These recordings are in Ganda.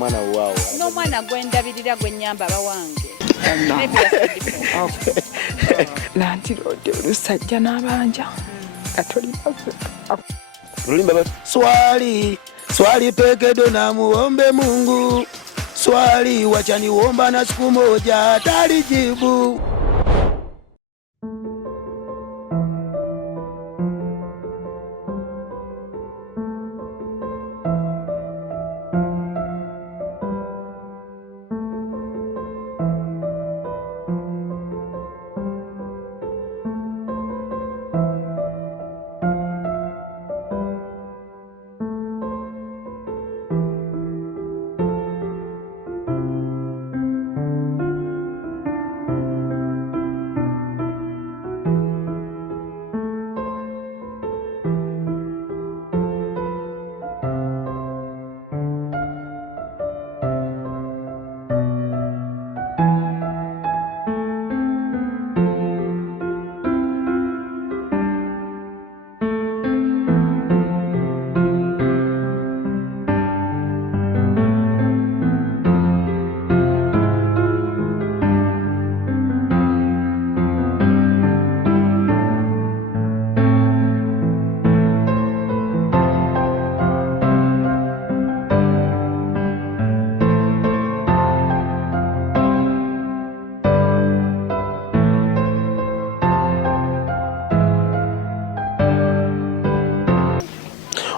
mwana waawo n'omwana gwendabirira gwennyamba bawange nantirode olusajja n'abanja lulimba swali pekedo na muombe Mungu, swali wachaniomba na siku moja atalijibu.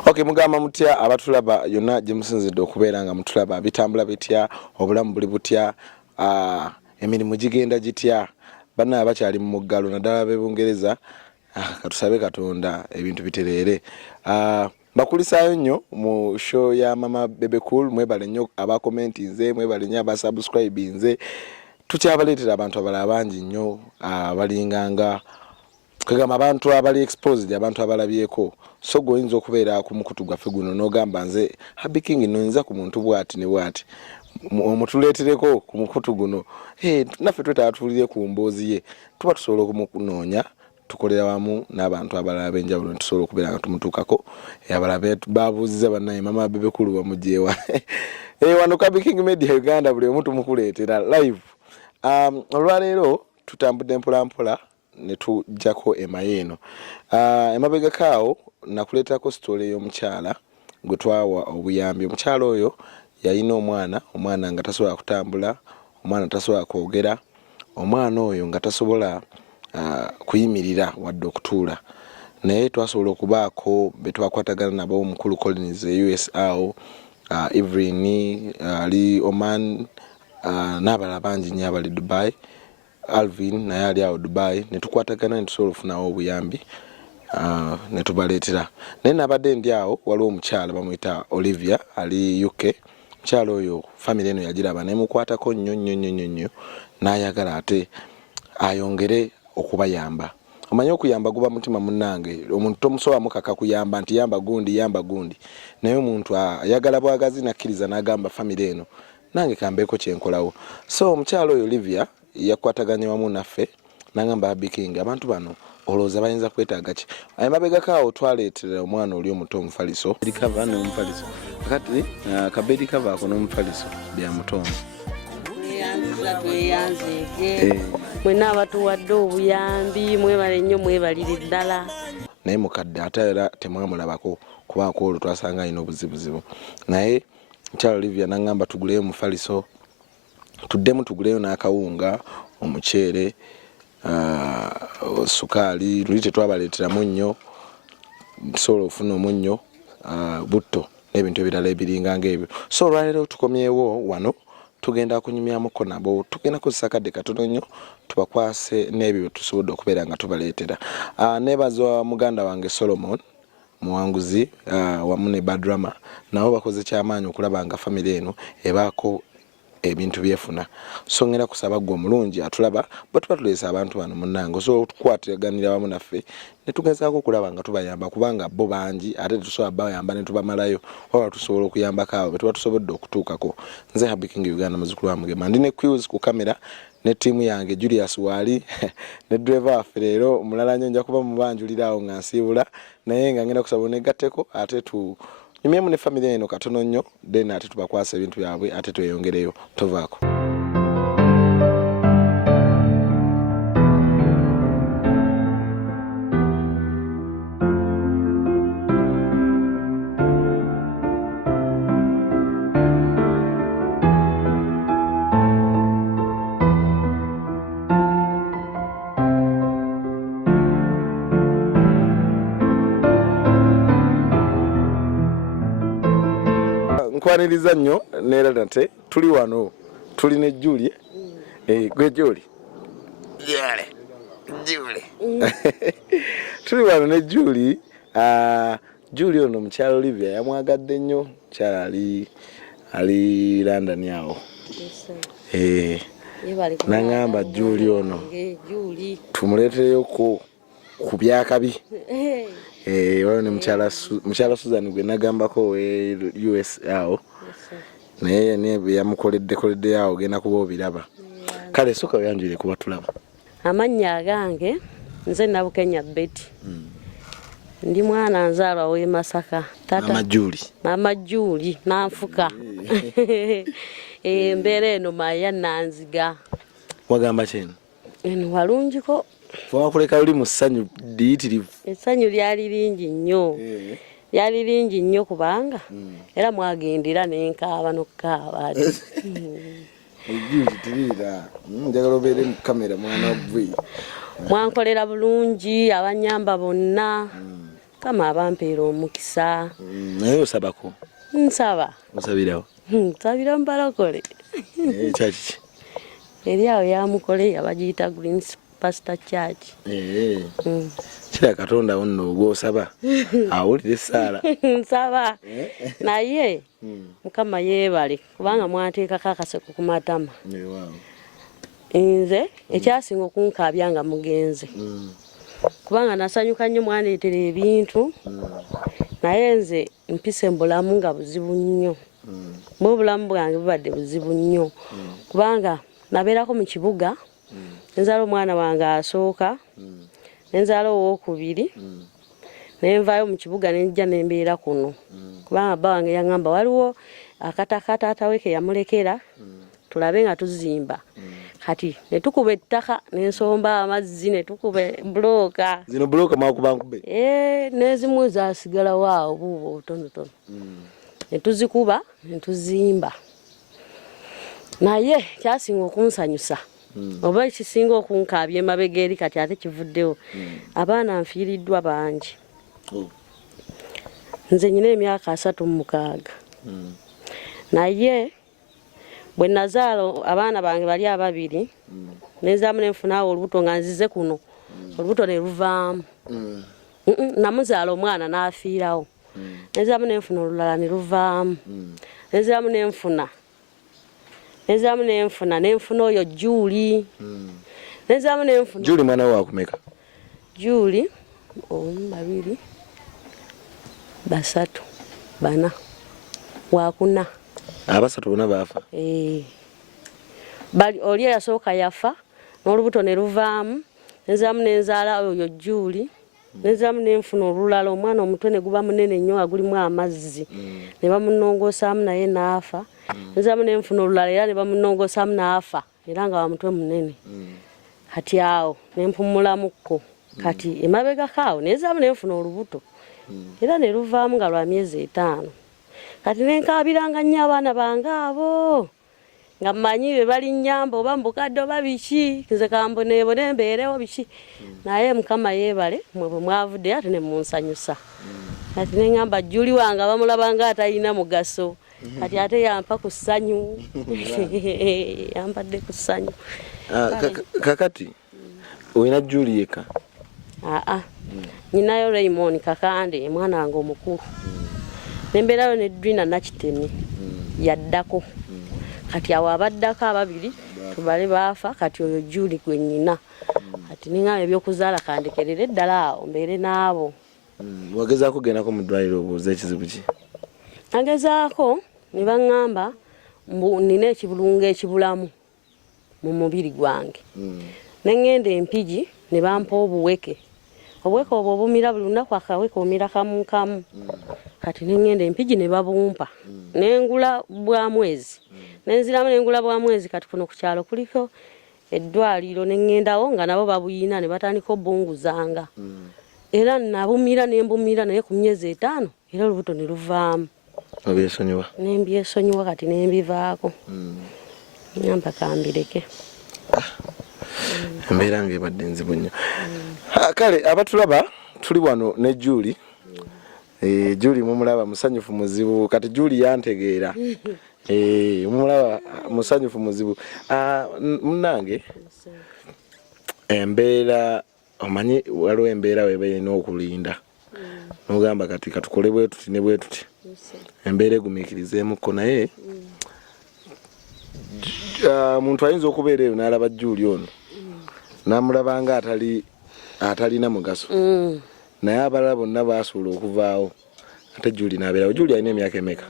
Okay, mugamba mutya abatulaba yonna gye musinzidde okubeera nga mutulaba bitambula bitya obulamu buli butya emirimu gigenda gitya banna abakyali mu muggalo naddala b'Ebungereza katusabe Katonda ebintu bitereere bakulisaayo nnyo mu show ya Mama Bebe Cool mwebale nnyo abakomenti nze mwebale nnyo abasubscribe nze tukyabaleetera abantu abalala bangi nnyo abalinganga kagamba abantu abali exposed abantu abalabyeko so goyinza okubeera ku mukutu gwaffe guno n'ogamba nze Happy King nonza ku muntu bwati ne bwati omutuleetereko ku mukutu guno naffe twetaba tulire ku mboozi ye tuba tusobola okumukunoonya tukolera wamu n'abantu abalala b'enjawulo tusobola okubeera nga tumutuukako abalala babuuziza bannaye Mama Bebe Cool bamugyewa wano Happy King Media Uganda buli omu tumukuleetera live olwaleero tutambudde mpolampola ne tujjako emayeeno emabega kaawo nakuleetako story y'omukyala gwe twawa obuyambi. Omukyala oyo yalina omwana nga tasobola kutambula, omwana tasobola kwogera, omwana oyo nga tasobola kuyimirira wadde okutuula, naye twasobola okubaako be twakwatagana nabo omukulu Collins USAO Evelyn ali Oman n'abalala bangi nnyo abali Dubai, Alvin naye ali awo Dubai, ne tukwatagana ne tusobola okufunawo obuyambi ne tubaleetera. Naye nabadde ndi awo waliwo omukyala bamuyita Olivia ali UK. Omukyala oyo family eno yagiraba nemukwatako nnyo n'ayagala ate ayongere okubayamba. Omanyi okuyamba guba mutima munnange, omuntu tomusobola mukaka kuyamba nti yamba gundi, naye omuntu ayagala bwagazi nakkiriza n'agamba family eno nange kambeeko kyenkolawo. So omukyala oyo Olivia yakwataganya wamu naffe n'agamba Happy King abantu bano olowooza bayinza kwetaaga ki? Emabega kaawo twaleetera omwana oli omuto omufaliso erikava n'omufaliso kati kabedi kava ako n'omufaliso bya mutomo mwena abatuwadde obuyambi mwebale nnyo mwebalire ddala. Naye mukadde ate era temwamulabako kubaako olwo twasanga alina obuzibuzibu. Naye mukyala Olivia n'agamba tuguleyo omufaliso tuddemu tuguleyo n'akawunga omuceere sukaali luli tetwabaleeteramu nnyo tusobola okufuna omunnyo butto n'ebintu ebirala ebiringa ng'ebyo. So olwaleero tukomyewo wano tugenda kunyumyamuko nabo tugenda kozesa kadde katono nnyo tubakwase n'ebyo tusobodde okubeera nga tubaleetera. Neebaza muganda wange Solomon muwanguzi wamu ne Badrama nabo bakoze kyamaanyi okulaba nga family eno ebaako ebintu byefuna. So ngenda kusaba gwe omulungi atulaba batuba tuleesa abantu bano munnange so tukwatiraganira wamu naffe ne tugezaako okulaba nga tubayamba kubanga bo bangi ate tusobola bayamba ne tubamalayo waba tusobola okuyambako abo betuba tusobodde okutuukako. Nze Happy King Uganda muzukulu wa Mugema ndi ne Quiz ku kamera ne tiimu yange Julius Wali ne driver waffe leero omulala nnyo nja kuba mubanjulira awo nga nsiibula naye nga ngenda kusaba onegatteko ate nyumyemu ne family eno katono nnyo then ate tubakwasa ebintu byabwe ate tweyongereyo tovaako. Nkwaniriza nnyo neera nate tuli wano tuli ne Julie gwe Julie tuli wano ne Julie Julie ono mukyalo Olivia yamwagadde nnyo mukyala ali London awo nangamba Julie ono tumuleetereyo ku byakabi wano ne mukyala Susan gwe nagambako US awo naye yamukoledde awo genda kuba obiraba kale soka yanjire kuba tulaba. Amannya gange nze Nabukenya Betty ndi mwana nzaalwa w'e Masaka Mama Julie nanfuka embeera eno maya nanziga wagamba kyeno eno walungiko wakuleka oli mu ssanyu liyitirivu. Essanyu lyali lingi nnyo lyali lingi nnyo kubanga era mwagendera n'enkaaba n'okukaaba njagala obeere mu kamera mwana wabwe mwankolera bulungi abanyamba bonna kama abampeera omukisa. Naye osabako? Nsaba. Osabirawo? Nsabira mbalokole. Kyaki? Eri awo yamukole abagiyita Green Pastor Church. Kira Katonda wonno gw'osaba awulire essaala. Nsaba naye Mukama yeebale kubanga mwateekako akaseko ku matama. Nze ekyasinga okunkaabya nga mugenze kubanga nasanyuka nnyo mwaneetera ebintu naye nze mpise mbulamu nga buzibu nnyo obulamu bwange bubadde buzibu nnyo kubanga nabeerako mu kibuga nzaala omwana wange asooka nenzaala owookubiri nenvaayo mu kibuga nenjja nembeera kuno kubanga bba wange yaŋŋamba waliwo akataka taata we ke yamulekera tulabe nga tuzimba kati netukuba ettaka nensomba amazzi netukuba buloka zino buloka mwakuba nkube nezimu zasigala waawo buubo otonotono netuzikuba netuzimba naye kyasinga okunsanyusa oba ekisinga okunkaabya emabega eri kati ate kivuddewo abaana nfiiriddwa bangi nze nyina emyaka 36 naye bwe nazaala abaana bange bali ababiri nezaamu nenfunaawo olubuto nga nzize kuno olubuto ne luvaamu namuzaala omwana n'afiirawo nezaamu nenfuna olulala ne luvaamu nezaamu nenfuna oyo Julie nezaamu nenfuna Julie mwana wakumeka Julie 2 3 4 wakuna abasatu bonna baafa bali oli yasooka yafa n'olubuto ne luvaamu nezaamu nenzaala oyo Julie nezaamu nenfuna olulala omwana omutwe ne guba munene nnyo nga gulimu amazzi ne bamunongosaamu naye n'afa nezaamu nenfuna olulala era ne bamunongosaamu n'afa era nga wamutwe munene kati awo nempumulamukko kati emabega kaawo nezaamu nenfuna olubuto era ne luvaamu nga lwa myezi 5 kati nenkaabiranga nnyo abaana bange abo nga mmanyi be bali nnyamba oba mbukadde oba biki nze kamboneebone embeerewo biki naye Mukama yeebale mwe bwe mwavudde ate ne munsanyusa kati neŋŋamba Julie wange bamulabanga atalina mugaso kati ate yampa ku ssanyu yampadde ku ssanyu kakati olina Julie yeka nyinayo Raymond Kakande mwana wange omukulu nembeerayo ne Edwina Nakitemi yaddako kati awo abaddako ababiri tubale baafa kati oyo Julie gwe nnyina kati neŋŋamba ebyokuzaala kandekerere eddala awo mbeere n'abo. Wagezaako kugendako mu ddwaliro obuuza ekizibu ki? Nagezaako ne baŋŋamba nina ekibulungo ekibulamu mu mubiri gwange ne ŋŋenda Empigi ne bampa obuweke obwo obumira buli lunaku akaweke omira kamu kamu kati nengenda empigi ne babumpa nengula bwa mwezi nenziramu nengula bwa mwezi kati kuno ku kyalo kuliko eddwaliro nengendawo nga nabo babuyina ne batandika obbunguzanga era nabumira nembumira naye ku myezi 5 era olubuto ne luvaamu nembyesonyiwa kati nembivaako nyamba kambireke embeera ng'ebadde nzibu nnyo kale abatulaba tuli wano ne Julie Julie mumulaba musanyufu muzibu kati Julie yantegeera mumulaba musanyufu muzibu munange embeera omanyi waliwo embeera webayina okulinda nogamba kati katukole bwe tuti ne bwe tuti embeera egumiikirizeemuko naye muntu ayinza okubeera eyo n'alaba Julie ono n'amulaba nga atalina mugaso naye abalala bonna baasuula okuvaawo ate Julie n'abeerawo. Julie alina emyaka emeka?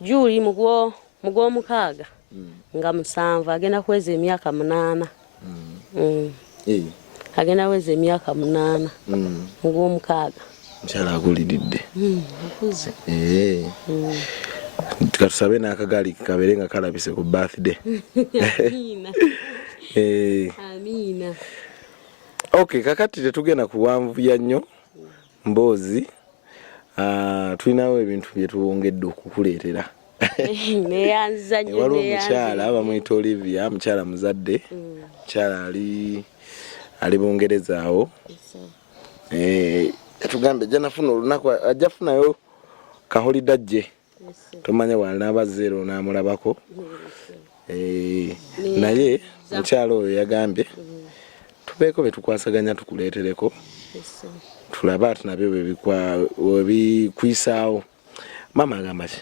Julie mugw'omukaaga nga 7 agenda kuweza emyaka 8 agenda weza emyaka 8 mugw'omukaaga mukyala aguliridde katusabe n'akagaali kabeere nga kalabise ku birthday. Amina. Okay, kakati tetugenda kuwanvuya nnyo mboozi tulinawo ebintu bye tuwongedde okukuleetera. Neyanza nnyo waliwo omukyala bamuyita Olivia, mukyala muzadde mukyala ali Bungereza awo tugambe ajja nafuna olunaku ajja funayo kaholiday gye tomanya walina zero n'amulabako naye mukyala oyo yagambye tubeeko betukwasaganya tukuleetereko tulabe ati nabyo webikwisaawo. Mama agamba ki?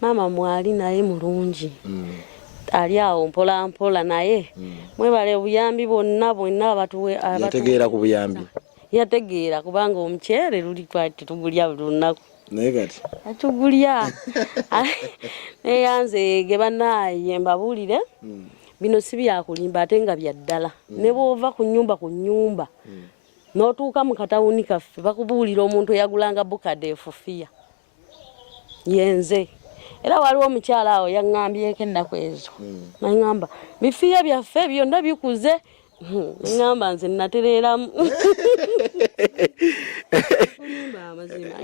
Mama mwali naye mulungi ali awo mpola mpola naye mwebale obuyambi bonna abatuwe yategeera ku buyambi yategeera kubanga omuceere luli kwati tugulya buli lunaku naye kati atugulya neyanze ge banaye mbabuulire bino si byakulimba ate nga bya ddala ne bwova ku nyumba n'otuuka mu katawuni kaffe bakubuulira omuntu eyagulanga bukadde efufiya yenze era waliwo omukyala awo yaŋŋambyeko ennaku ezo naŋŋamba bifiya byaffe byonna bikuze ngamba nze natereeramu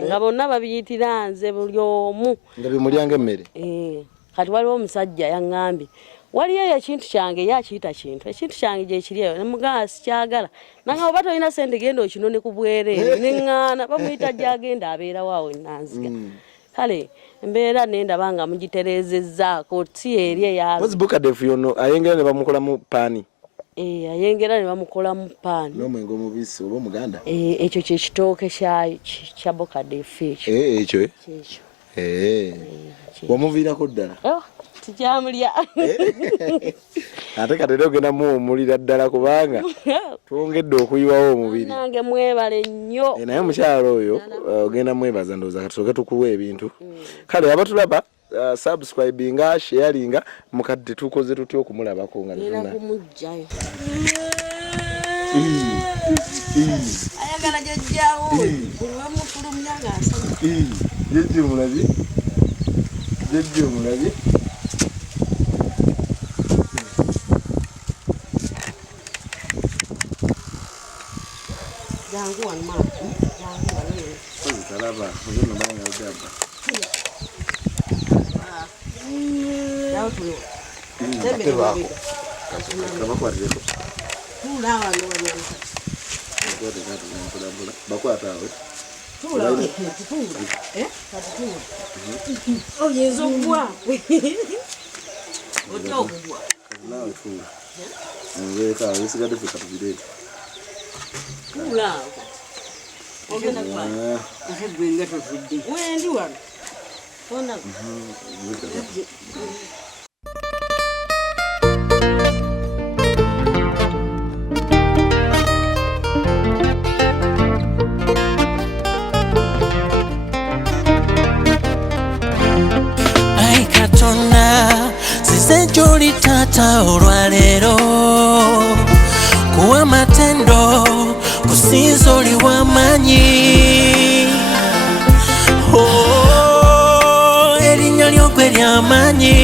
nga bonna babiyitira nze buli omu nga bimulyanga emmere. Kati waliwo omusajja yaŋŋambye waliyo ekintu kyange yakiyita kintu ekintu kyange gyekiryeyo nemugamba sikyagala nanga oba tolina sente genda okinone ku bwereere neŋŋaana bamuyita gyagenda abeerawo awo enanziga kale embeera nendaba nga mugitereezezzaako si eri eyabukadefu yono ayengera ne bamukolamu paani ayengera ne bamukolamu paani n'omwenge omubisi oba omuganda ekyo kyekitooke kya bokadefu ekyo wamuviirako ddala tikyamulya ate katera ogenda muwumulira ddala kubanga twongedde okuyiwawo omubiri nange mwebale nnyo naye omukyalo oyo ogenda mwebaza ndowooza katusooke tukuwa ebintu kale abatulaba subscribinga sharinga mukadde tukoze tutya okumulabako nga kumujjayo ayagala jajjawo buli wemufulumya ngaasoma jejje omulabye jangu wano mama jangu wano talaba ozono banga ogamba yawo tulo bakwatireko tula wano wano bakwataawe tula oyinza okugwa otya okugwa naawe tula ngeekaawe esigadde ffe katubireeta tula ogenda kuba gwenga tofudde wendi wano ona Sejoli tata olwaleero kuwa matendo kusinzoli wamanyi amaanyi.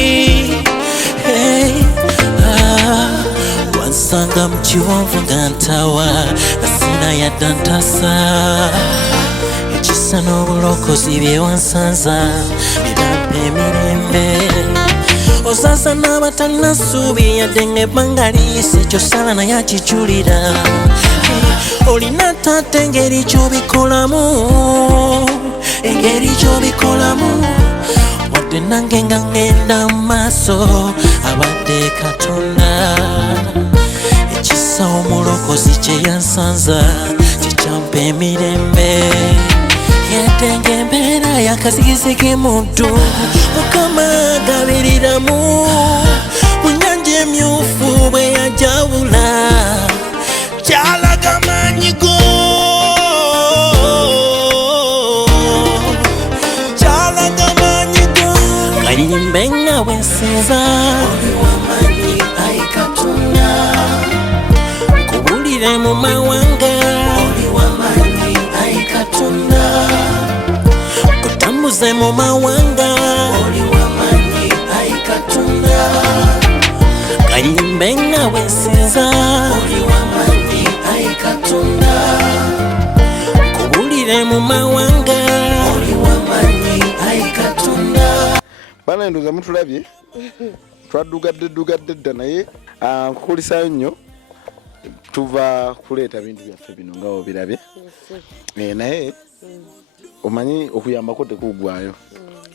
Hey, wansanga mu kiwonvu nga ntawa asina yadda ntasa ekisa n'obulokozi bye wansanza birampa emirembe ozaza n'abatalina ssuubi yadde ng'ebbanga liyise kyosala naye akijulira olina taata engeri gy'obikolamu wadde nange nga ngenda mu maaso abadde Katonda ekisa omulokozi kye yansanza kikyampa emirembe yadde ng'embeera yakazigizigi muddu Mukama agabiriramu mu nnyanja emyufu bwe yajawula kyalaga maanyi go kayimbe nga bwensinza oli w'amaanyi ayi Katonda nkubulire mu mawanga oli w'amaanyi ayi Katonda kutambuze mu mawanga oli w'amaanyi ayi Katonda kayimbe nga bwensinza oli w'amaanyi ayi Katonda nkubulire mu mawanga oli w'amaanyi ayi Katonda. Bana ndoza mutulabye twaddugadde dda naye nkukulisayo nnyo tuva kuleeta bintu byaffe bino nga obirabye naye omanyi okuyambako tekugwayo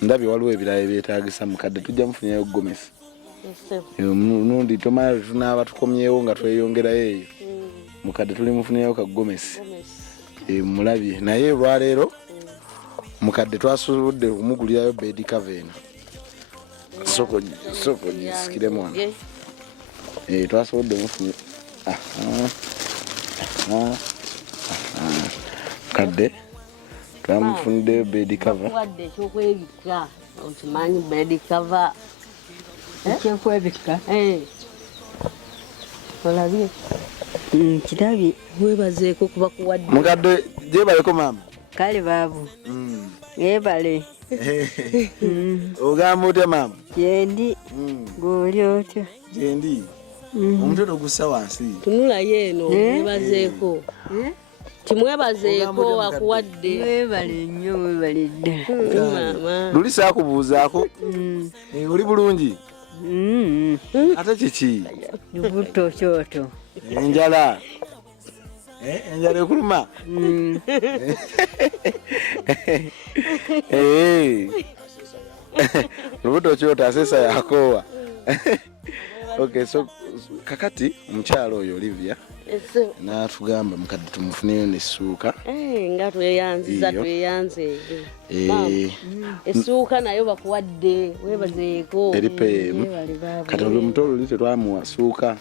ndabye waliwo ebirala ebyetaagisa mukadde tujja mufunyayo gomesi nundi tomala tunaaba tukomyewo nga tweyongerayo eyo mukadde tuli mufunyayo ka gomesi mulabye naye olwaleero mukadde twasobodde okumugulirayo bedi kavena soko jisikire mwana twasobodde mufunye kadde twamufuniddeyo bedi kava wadde ekyokwebika okimanyi bedi kava ekyokwebika olabye kirabye webazeeko kuba kuwadde mukadde gyebaleko maama kale baabu yeebale ogamba otya maama gyendi gw'oli otya gyendi omutwe gussa wansi tunulayo eno webazeeko timwebazeeko akuwadde weebale nnyo weebale dda maama luli saakubuuzaako oli bulungi ate kiki lubuto kyoto enjala enjala ekuluma lubuto kyoto asesa yakoowa okay so kakati omukyalo oyo Olivia n'atugamba mukadde tumufuneyo n'essuuka nga tweyanziza tweyanze essuuka nayo bakuwadde webazeeko eripe kati oli omuto luli tetwamuwa ssuuka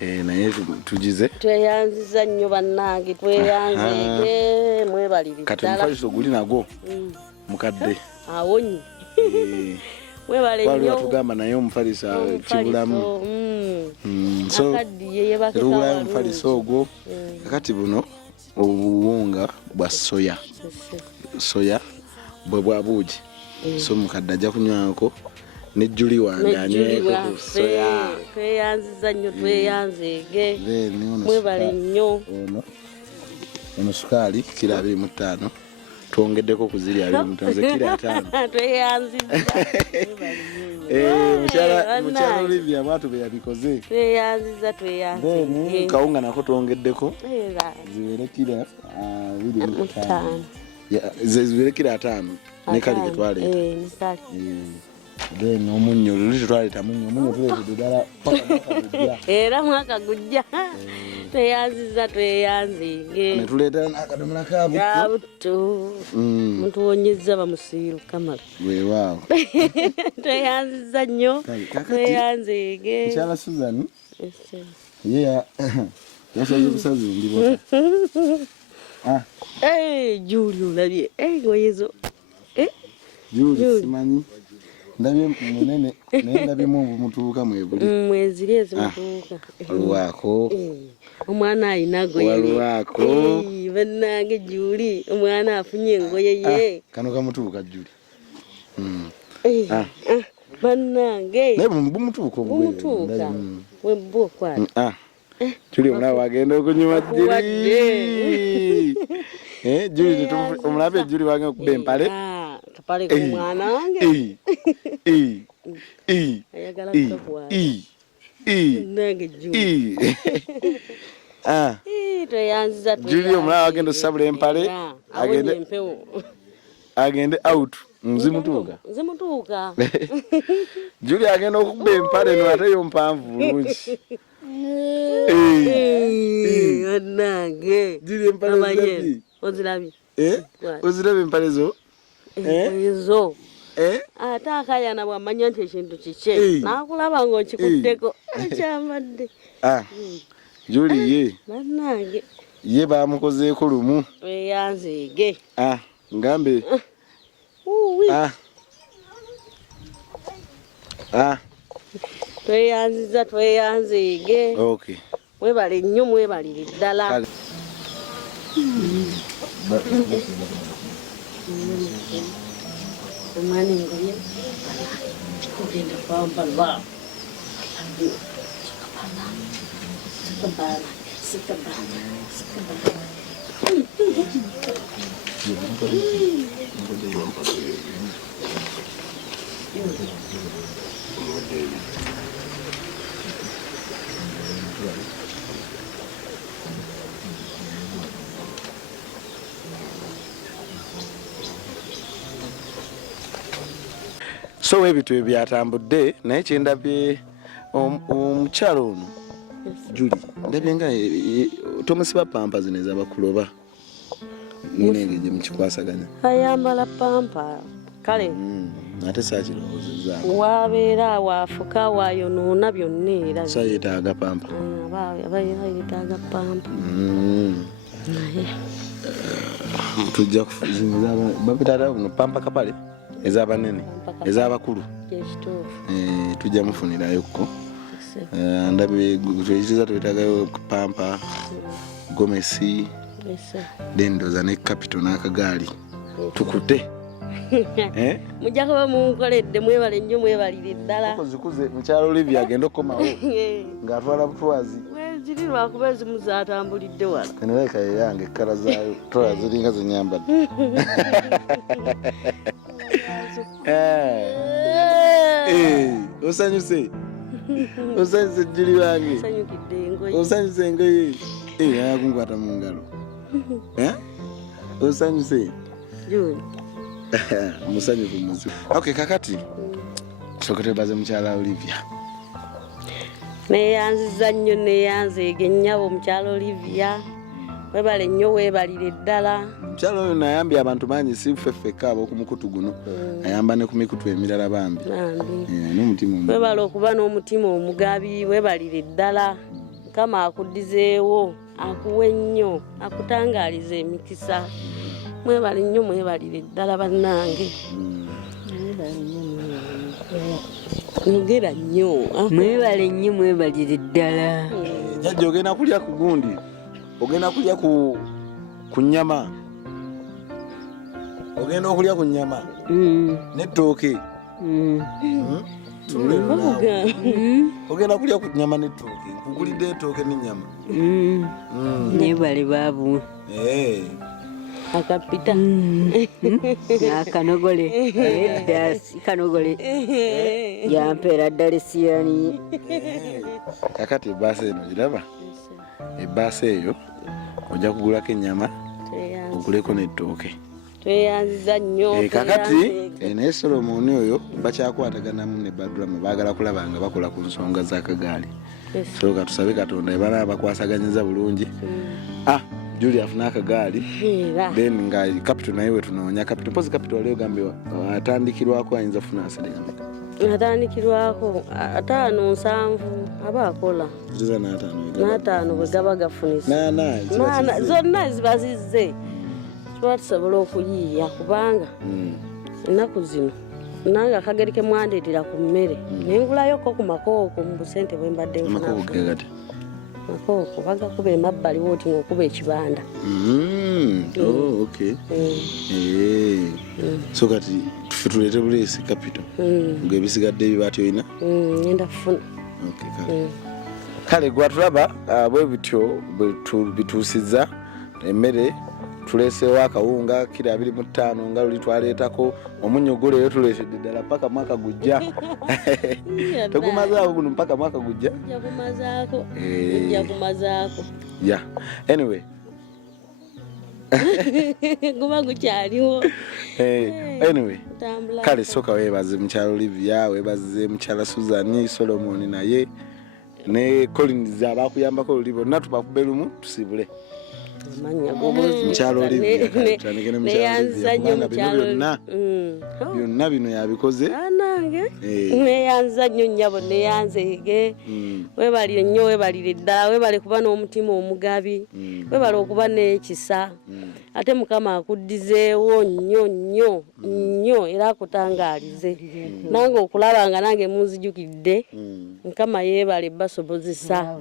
naye tugize tweyanziza nnyo bannange tweyanzeege mwebalire kati omufaliso guli nagwo mukadde awonye mwebale nnyo tugamba naye omufaliso kibulamu tubulayo omufaliso ogwo kakati buno obuwunga bwa soya bwe bwa buugi so mukadde ajja kunywako ne Juli wange anyweko soya tweyanziza nnyo tweyanzeege mwebale nnyo ono sukaali kilo 25 twongeddeko ku ziri 25 ze kilo 5 tweyanziza mukyala Olivia bwatu be yabikoze tweyanziza tweyanze kawunga nako twongeddeko ziwere kilo 25 ziwere kilo 5 ne kali ke twaleeta then omunyo luli twaleeta munyo tuleetedde ddala era mwaka gujja tweyanziza tweyanze netuleeta n'akadomola kabutto mutuwonyezza bamusiiru kamala weewaawo tweyanziza nnyo tweyanzeege mukyala Susan ye yasaze busazindibwa Juli olabye ngoyezo Juli simanyi ndabye munene naye ndabyemu mutuuka mwebuli mweziri ezimutuuka olwako omwana ayina walwako bannange Juli omwana afunye engoye ye kano kamutuuka Juli bannange naye bumutuuka bumutuuka webba okwata Juli omulaba wagenda okunyuma Juli Juli omulabe Juli wagenda okuba empale kapale kumwana wange ayagala kukakwata nange Juli tweyanziza Juli omulaba wagenda osabula empale agende out nzimutuuka Juli agenda okuba empale no ate yo mpanvu bulungi nange Juli empale ozirabye ozirabye empale zo ezo ate akayana bwamanya nti ekintu kikye nakulaba ng'okikuddeko ekyambadde Juli ye bannange ye bamukozeeko lumu tweyanzeege ngambe tweyanzeege okay mwebale nnyo mwebalire ddala omwana engobye kugenda kwambala so ebintu byatambudde naye kyendabye omukyalo ono Juli ndabye nga tomusiba pampa zino ez'abakuloba nenge gye mukikwasaganya ayambala pampa kale ate saakirowoozezaako wabeera waafuka waayonoona byonna era sa yeetaaga pampa aba yeetaaga pampa tujja babitata buno pampa kapale ez'abanene ez'abakulu tujja mufunirayokko ndabye twekiriza twetagayo pampa gomesi dendoza ne capital n'akagaali tukute mujja kuba munkoledde mwebale nnyo mwebalire ddala zikuze mukyalo Olivia agenda okukomawo ng'atwala butwazi ziri lwakuba ezimu zatambulidde wala eneraika yeyange ekkala zaayo tola ziringa zenyambadde osanyuse Juli wange osanyuse engoye ayakunkwata mu ngalo osanyuse Juli musanyufu muzibu okay kakati soketebaze mukyala Olivia neyanziza nnyo neyanzeege nnyabo mukyala Olivia webale nnyo weebalire ddala mukyala oyo nayambye abantu bangi si ffeffekka ab'okumukutu guno ayamba ne ku mikutu emirala bambi n'omutima webale okuba n'omutima omugabi weebalire ddala Mukama akuddizeewo akuwe nnyo akutangaaliza emikisa mwebale nnyo mwebalire ddala bannange njogera nnyo mwebale nnyo mwebalire ddala jjajja ogenda kulya ku gundi ogenda kulya ku nnyama ogenda okulya ku nnyama n'ettooke ogenda kulya ku nnyama n'ettooke nkugulidde ettooke n'ennyama nebale baabu akapita akanogole edasi kanogole yampeera ddala esiyani kakati ebbaasa eno giraba ebbaasa eyo ojja kugulako ennyama oguleko n'ettooke tweyanziza nnyo kakati naye Solomoni oyo bakyakwataganamu ne Badulamu baagala kulaba nga bakola ku nsonga z'akagaali so katusabe Katonda ebala bakwasaganyiza bulungi Juli afuna akagaali then nga capital naye we tunoonya capital mpozi capital leo gambe atandikirwako ayinza funa asedegame atandikirwako 5 7 aba akola ziza n'ataano bwe gaba gafunisa zonna ziba zizze kiba tusobola okuyiiya kubanga ennaku zino nange akageri ke mwandeetera ku mmere nengulayo ku makooko mu busente bwe mbadde nfuna makooko bagakuba emabbali wooti ng'okuba ekibanda Okay. So kati tufutulete bulesi capital. Ngebisigadde bibatyo ina. Ngenda kufuna. Okay, kale gwatulaba bwe bityo bitusiza emmere tuleseewo akawunga kira 25 nga luli twaleetako omunyo guleyo tuleesedde ddala paka mwaka gujja togumazaako guno mpaka mwaka gujja jakumazaako ya anyway guba gukyaliwo anyway kale soka weebaze mukyalo Olivia weebaze mukyala Susan Solomon naye ne Collins abakuyambako luli bonna tubakuba lumu tusibule mukyalo Olivia tanigene mukyalo byonna bino yabikoze nange neyanza nnyo nnyabo neyanzeege webalire nnyo webalire ddala webale kuba n'omutima omugabi webale okuba n'ekisa ate Mukama akuddizeewo nnyo nnyo nnyo era akutangaalize nange okulaba nga nange munzijukidde Mukama yeebale basobozesa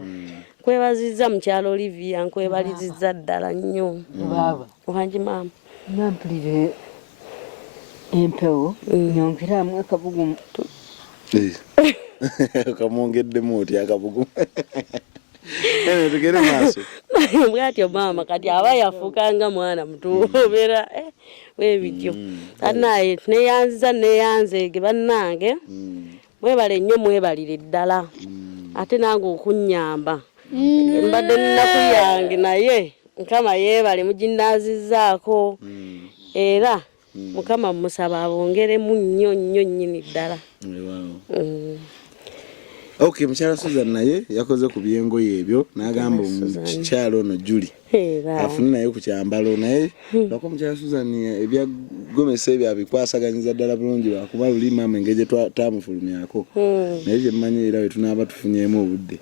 kwebazizza mukyalo Olivia nkwebalizizza ddala nnyo baba wangi maama nampulire empewo nyongeramu akabugumu kamwongeddemu otya akabugumu tugere maaso bwatyo maama kati aba yafukanga mwana muto obeera webityo anaye neyanzeege bannange mwebale nnyo mwebalire ddala ate nange okunnyamba mbadde nnaku yange naye Mukama yeebale muginaazizaako era Mukama musaba abongeremu nnyo nnyo nnyini ddala. Okay, mukyala Susan naye yakoze ku byengoye ebyo n'agamba omukyalo ono Julie afune naye ku kyambalo naye lwako mukyala Susan ebyagomesa ebyo abikwasaganyiza ddala bulungi lwakuba luli maama engeri gye tamufulumyako naye gye mmanyi era we tunaaba tufunyeemu obudde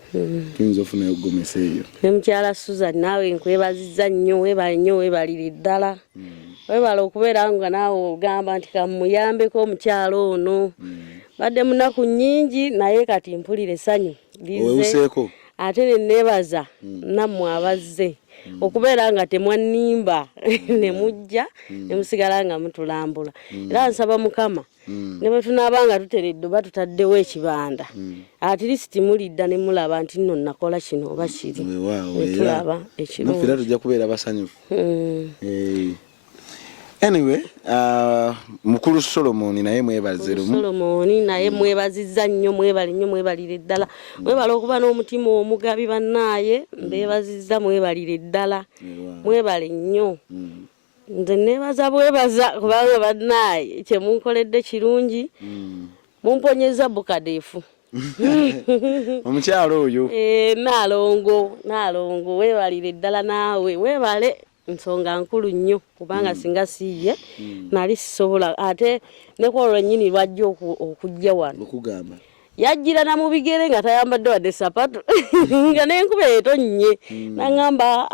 tuyinza ofunayo okugomesa ebyo. Ne mukyala Susan naawe nkwebazizza nnyo weebale nnyo weebalire ddala webale okubeera nga naawe ogamba nti kamuyambeko omukyalo ono badde munaku nnyingi naye kati mpulire essanyu lize ate ne neebaza nammwe abazze okubeera nga temwannimba ne mujja ne musigala nga mutulambula era nsaba Mukama ne bwe tunaaba nga tuteredde oba tutaddewo ekibanda at least mulidda ne mulaba nti nno nakola kino oba kiri netulaba ekirungi naffe era tujja kubeera basanyufu. Anyway, mukulu Solomon naye mwebaze lumu. Solomon naye mwebazizza nnyo mwebale nnyo mwebalire ddala. Mwebale okuba n'omutima omugabi bannaaye mbebazizza mwebalire ddala. Mwebale nnyo. Nze neebaza bwebaza kubanga bannaaye kye munkoledde kirungi. Mumponyeza bukadeefu. Omukyalo oyo. Naalongo weebalire ddala naawe weebale. Nsonga nkulu nnyo kubanga singa siiye nali sisobola ate ne kwolwo nnyini lwajja okujja wano okugamba yajjira na mu bigere nga tayambadde wadde sapatu nga n'enkuba etonnye n'aŋŋamba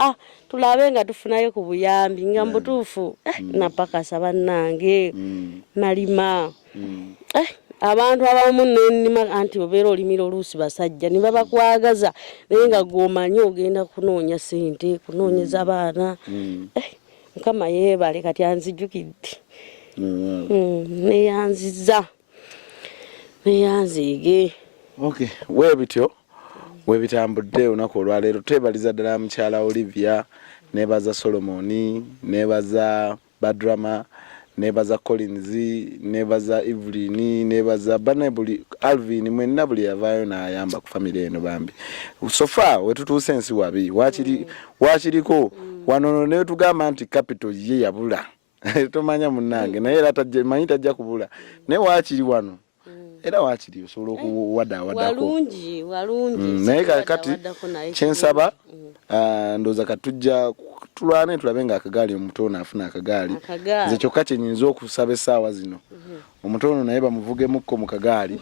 tulabe nga tufunayo ku buyambi nga mbutuufu napakasa bannange nalima abantu abamu nenima anti obeera olimira oluusi basajja ne babakwagaza naye nga gwomanyi ogenda kunoonya ssente kunoonyeza baana Mukama yeebale kati anzijukidde neyanziza neyanziige. Okay, weebityo weebitambudde olunaku olwaleero twebaliza ddala mukyala Olivia neebaza Solomoni neebaza Badrama nebaza Collins nebaza Evelyn nebaza Banabuli Alvin mwenna buli yavaayo n'ayamba ku family eno bambi sofa wetutuuse ensi wabi wakiriko wano ne tugamba nti capital ye yabula tomanya munnange naye era manyi tajja kubula naye wakiri wano era wakiri osobola okuwadawadako walungi naye kati kyensaba ndooza katujja tulwane tulabe nga akagaali omutono afuna akagaali nze kyokka kyenyinza okusaba essaawa zino omutono naye bamuvugemukko mu kagaali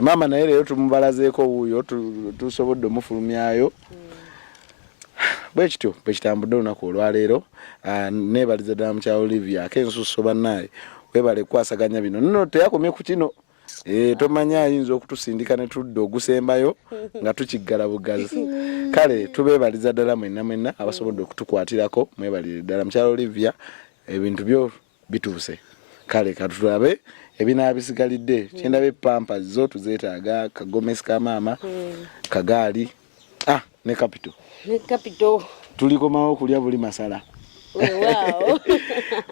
maama naye leero tumubalazeeko wuuyo tusobodde omufulumyayo bwe kityo bwe kitambudde olunaku olwaleero neebaliza ddala mukyala Olivia akensuso bannaaye webale kwasaganya bino nno teyakomye ku kino tomanya ayinza okutusindika ne tudda ogusembayo nga tukiggala bugazi. Kale tubeebaliza ddala mwenna abasobodde okutukwatirako, mwebalire ddala. Mukyala Olivia, ebintu byo bituuse. Kale katulabe ebinaabisigalidde. Kyendabe pampa zo tuzeetaaga, kagomesi ka maama, kagaali, ne kapito. Ne kapito. Tulikomawo okulya buli masala. Wow.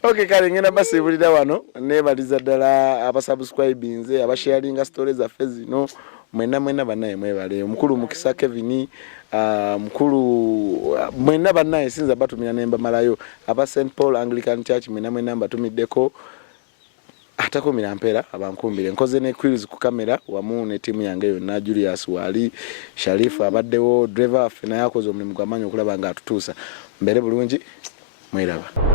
Okay, kale ngenda basibulira wano nebaliza ddala abasubscribinze abasharinga stories zaffe zino mwenna bannaye mwebale. Omukulu Mukisa Kevin, mukulu mwenna bannaye sinza batumira nemba malayo aba St Paul Anglican Church mwenna mbatumiddeko. Atakumira mpera abankumbire nkoze ne quiz ku kamera wamu ne timu yange yonna. Julius wali, Sharifa abaddewo, driver affe naye akoze omulimu gw'amaanyi okulaba nga atutuusa mbere bulungi. Mwiraba.